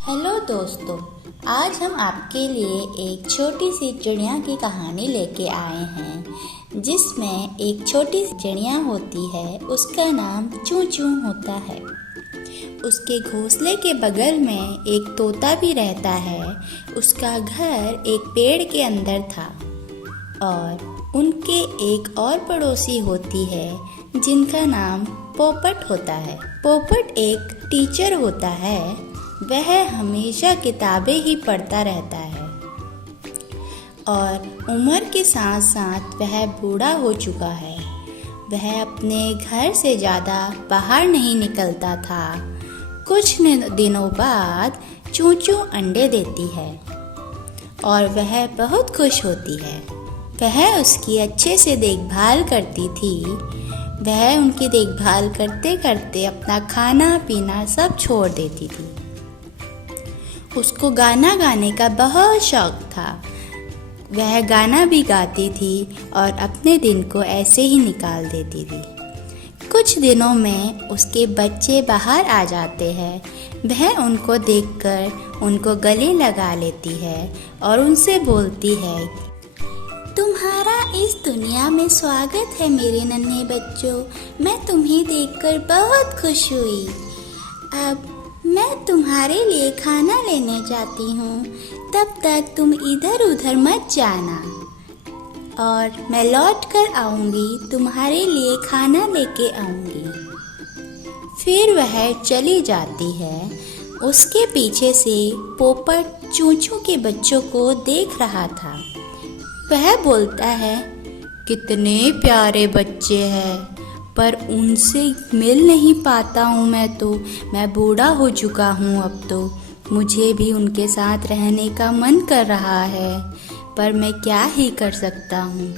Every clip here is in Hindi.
हेलो दोस्तों, आज हम आपके लिए एक छोटी सी चिड़िया की कहानी लेके आए हैं जिसमें एक छोटी सी चिड़िया होती है। उसका नाम चूं चूं होता है। उसके घोंसले के बगल में एक तोता भी रहता है। उसका घर एक पेड़ के अंदर था और उनके एक और पड़ोसी होती है जिनका नाम पोपट होता है। पोपट एक टीचर होता है। वह हमेशा किताबें ही पढ़ता रहता है और उम्र के साथ साथ वह बूढ़ा हो चुका है। वह अपने घर से ज़्यादा बाहर नहीं निकलता था। कुछ दिनों बाद चूं चूं अंडे देती है और वह बहुत खुश होती है। वह उसकी अच्छे से देखभाल करती थी। वह उनकी देखभाल करते करते अपना खाना पीना सब छोड़ देती थी। उसको गाना गाने का बहुत शौक था। वह गाना भी गाती थी और अपने दिन को ऐसे ही निकाल देती थी। कुछ दिनों में उसके बच्चे बाहर आ जाते हैं। वह उनको देखकर उनको गले लगा लेती है और उनसे बोलती है, तुम्हारा इस दुनिया में स्वागत है मेरे नन्हे बच्चों। मैं तुम्हें देखकर बहुत खुश हुई। अब मैं तुम्हारे लिए खाना लेने जाती हूँ। तब तक तुम इधर उधर मत जाना और मैं लौट कर आऊँगी, तुम्हारे लिए खाना लेके आऊँगी। फिर वह चली जाती है। उसके पीछे से पोपट चूं चूं के बच्चों को देख रहा था। वह बोलता है, कितने प्यारे बच्चे हैं, पर उनसे मिल नहीं पाता हूँ। मैं बूढ़ा हो चुका हूँ। अब तो मुझे भी उनके साथ रहने का मन कर रहा है, पर मैं क्या ही कर सकता हूँ।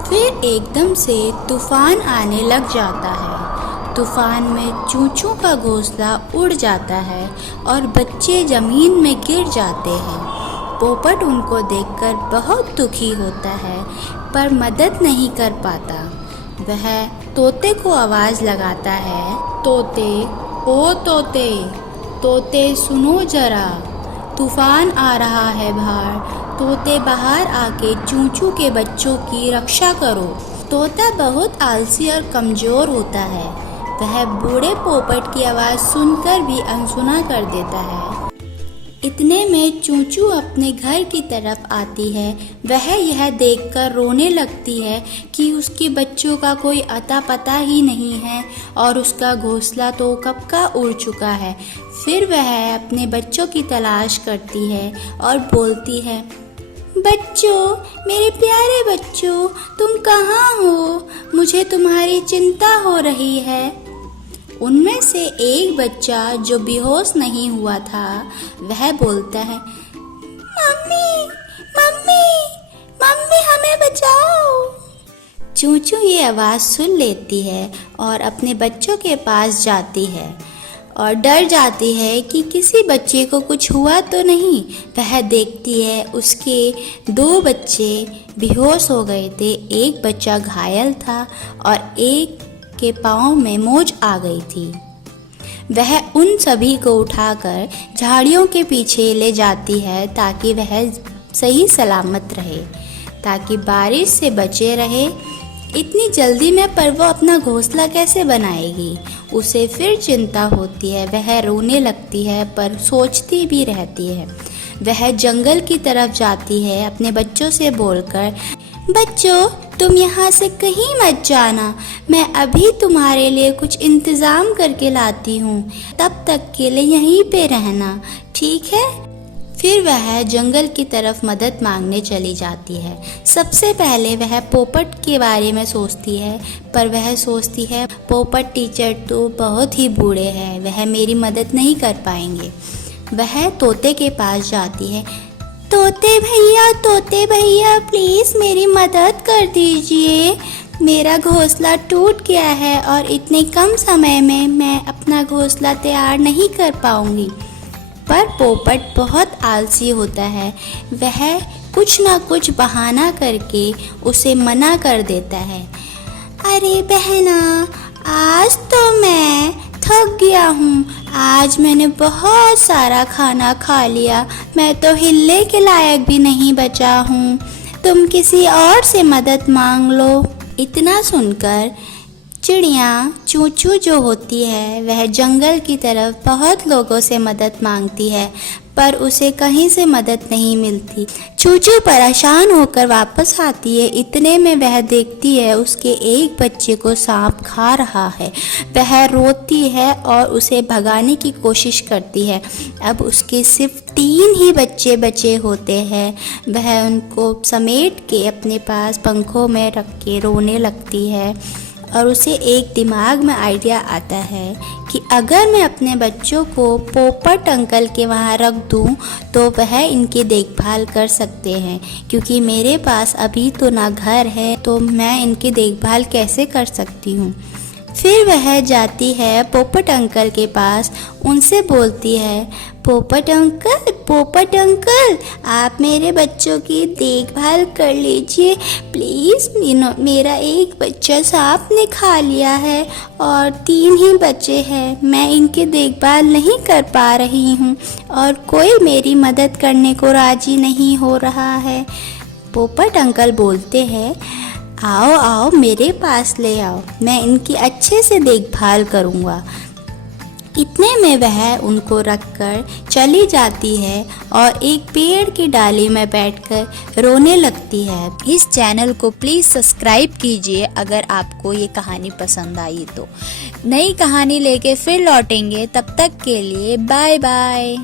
फिर एकदम से तूफान आने लग जाता है। तूफान में चूं चूं का घोंसला उड़ जाता है और बच्चे ज़मीन में गिर जाते हैं। पोपट उनको देखकर बहुत दुखी होता है, पर मदद नहीं कर पाता। वह तोते को आवाज़ लगाता है, तोते, ओ तोते, तोते सुनो जरा, तूफान आ रहा है बाहर। तोते बाहर आके चूं चूं के बच्चों की रक्षा करो। तोता बहुत आलसी और कमज़ोर होता है। वह बूढ़े पोपट की आवाज़ सुनकर भी अनसुना कर देता है। इतने में चूं चूं अपने घर की तरफ आती है। वह यह देखकर रोने लगती है कि उसके बच्चों का कोई अता पता ही नहीं है और उसका घोंसला तो कब का उड़ चुका है। फिर वह अपने बच्चों की तलाश करती है और बोलती है, बच्चों, मेरे प्यारे बच्चों, तुम कहाँ हो? मुझे तुम्हारी चिंता हो रही है। उनमें से एक बच्चा जो बेहोश नहीं हुआ था, वह बोलता है, मम्मी, मम्मी, मम्मी हमें बचाओ। चूं चूं ये आवाज़ सुन लेती है और अपने बच्चों के पास जाती है और डर जाती है कि किसी बच्चे को कुछ हुआ तो नहीं। वह देखती है उसके 2 बच्चे बेहोश हो गए थे। एक बच्चा घायल था और एक के पाँव में मोच आ गई थी। वह उन सभी को उठाकर झाड़ियों के पीछे ले जाती है ताकि वह सही सलामत रहे, ताकि बारिश से बचे रहे। इतनी जल्दी में पर वो अपना घोंसला कैसे बनाएगी? उसे फिर चिंता होती है। वह रोने लगती है पर सोचती भी रहती है। वह जंगल की तरफ जाती है अपने बच्चों से बोलकर, बच्चों, तुम यहाँ से कहीं मत जाना। मैं अभी तुम्हारे लिए कुछ इंतज़ाम करके लाती हूँ। तब तक के लिए यहीं पे रहना, ठीक है? फिर वह जंगल की तरफ मदद मांगने चली जाती है। सबसे पहले वह पोपट के बारे में सोचती है, पर वह सोचती है पोपट टीचर तो बहुत ही बूढ़े हैं, वह मेरी मदद नहीं कर पाएंगे। वह तोते के पास जाती है, तोते भैया प्लीज़ मेरी मदद कर दीजिए। मेरा घोंसला टूट गया है और इतने कम समय में मैं अपना घोंसला तैयार नहीं कर पाऊंगी। पर पोपट बहुत आलसी होता है। वह कुछ ना कुछ बहाना करके उसे मना कर देता है। अरे बहना, आज तो मैं थक गया हूँ, आज मैंने बहुत सारा खाना खा लिया, मैं तो हिलने के लायक भी नहीं बचा हूँ, तुम किसी और से मदद मांग लो। इतना सुनकर चिड़िया चूचू जो होती है वह जंगल की तरफ बहुत लोगों से मदद मांगती है, पर उसे कहीं से मदद नहीं मिलती। चूचू परेशान होकर वापस आती है। इतने में वह देखती है उसके एक बच्चे को सांप खा रहा है। वह रोती है और उसे भगाने की कोशिश करती है। अब उसके सिर्फ 3 ही बच्चे बचे होते हैं। वह उनको समेट के अपने पास पंखों में रख के रोने लगती है और उसे एक दिमाग में आइडिया आता है कि अगर मैं अपने बच्चों को पोपट अंकल के वहाँ रख दूँ तो वह इनकी देखभाल कर सकते हैं, क्योंकि मेरे पास अभी तो ना घर है, तो मैं इनकी देखभाल कैसे कर सकती हूँ। फिर वह जाती है पोपट अंकल के पास, उनसे बोलती है, पोपट अंकल आप मेरे बच्चों की देखभाल कर लीजिए प्लीज़। मेरा एक बच्चा सांप ने खा लिया है और 3 ही बच्चे हैं, मैं इनकी देखभाल नहीं कर पा रही हूँ और कोई मेरी मदद करने को राजी नहीं हो रहा है। पोपट अंकल बोलते हैं, आओ आओ मेरे पास ले आओ, मैं इनकी अच्छे से देखभाल करूँगा। इतने में वह उनको रखकर चली जाती है और एक पेड़ की डाली में बैठकर रोने लगती है। इस चैनल को प्लीज़ सब्सक्राइब कीजिए अगर आपको ये कहानी पसंद आई तो। नई कहानी लेके फिर लौटेंगे, तब तक के लिए बाय बाय।